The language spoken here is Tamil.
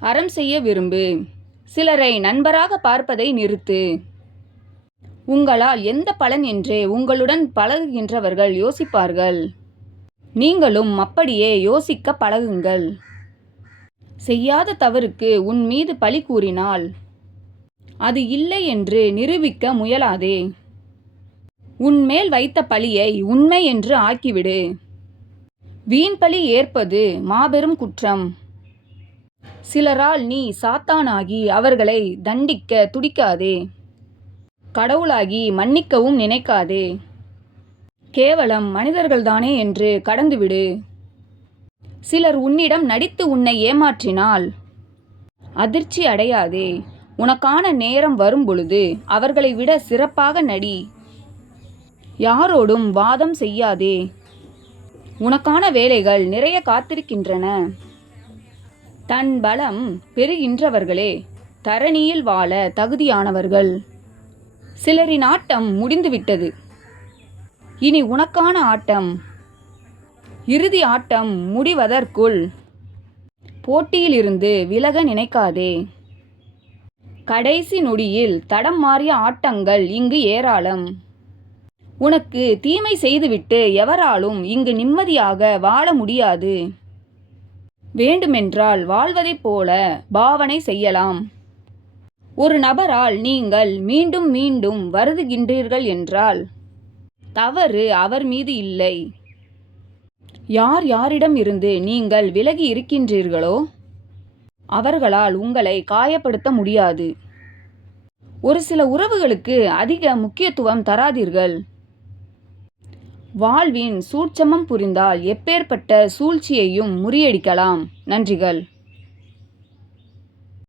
அறம் செய்ய விரும்பு. சிலரை நண்பராக பார்ப்பதை நிறுத்து. உங்களால் எந்த பலன் என்று உங்களுடன் பழகுகின்றவர்கள் யோசிப்பார்கள். நீங்களும் அப்படியே யோசிக்க பழகுங்கள். செய்யாத தவறுக்கு உன் மீது பழி கூறினால் அது இல்லை என்று நிரூபிக்க முயலாதே. உன்மேல் வைத்த பழியை உண்மை என்று ஆக்கிவிடு. வீண் பழி ஏற்பது மாபெரும் குற்றம். சிலரால் நீ சாத்தானாகி அவர்களை தண்டிக்க துடிக்காதே. கடவுளாகி மன்னிக்கவும் நினைக்காதே. கேவலம் மனிதர்கள்தானே என்று கடந்துவிடு. சிலர் உன்னிடம் நடித்து உன்னை ஏமாற்றினால் அதிர்ச்சி அடையாதே. உனக்கான நேரம் வரும் பொழுது அவர்களை விட சிறப்பாக நடி. யாரோடும் வாதம் செய்யாதே. உனக்கான வேலைகள் நிறைய காத்திருக்கின்றன. தன் பலம் பெறுகின்றவர்களே தரணியில் வாழ தகுதியானவர்கள். சிலரின் ஆட்டம் முடிந்துவிட்டது. இனி உனக்கான ஆட்டம். இறுதி ஆட்டம் முடிவதற்குள் போட்டியிலிருந்து விலக நினைக்காதே. கடைசி நொடியில் தடம் மாறிய ஆட்டங்கள் இங்கு ஏராளம். உனக்கு தீமை செய்துவிட்டு எவராலும் இங்கு நிம்மதியாக வாழ முடியாது. வேண்டுமென்றால் வாழ்வதைப் போல பாவனை செய்யலாம். ஒரு நபரால் நீங்கள் மீண்டும் மீண்டும் வருந்துகின்றீர்கள் என்றால் தவறு அவர் மீது இல்லை. யார் யாரிடம் இருந்து நீங்கள் விலகி இருக்கின்றீர்களோ அவர்களால் உங்களை காயப்படுத்த முடியாது. ஒரு சில உறவுகளுக்கு அதிக முக்கியத்துவம் தராதீர்கள். வாழ்வின் சூட்சமம் புரிந்தால் எப்பேற்பட்ட சூழ்ச்சியையும் முறியடிக்கலாம். நன்றிகள்.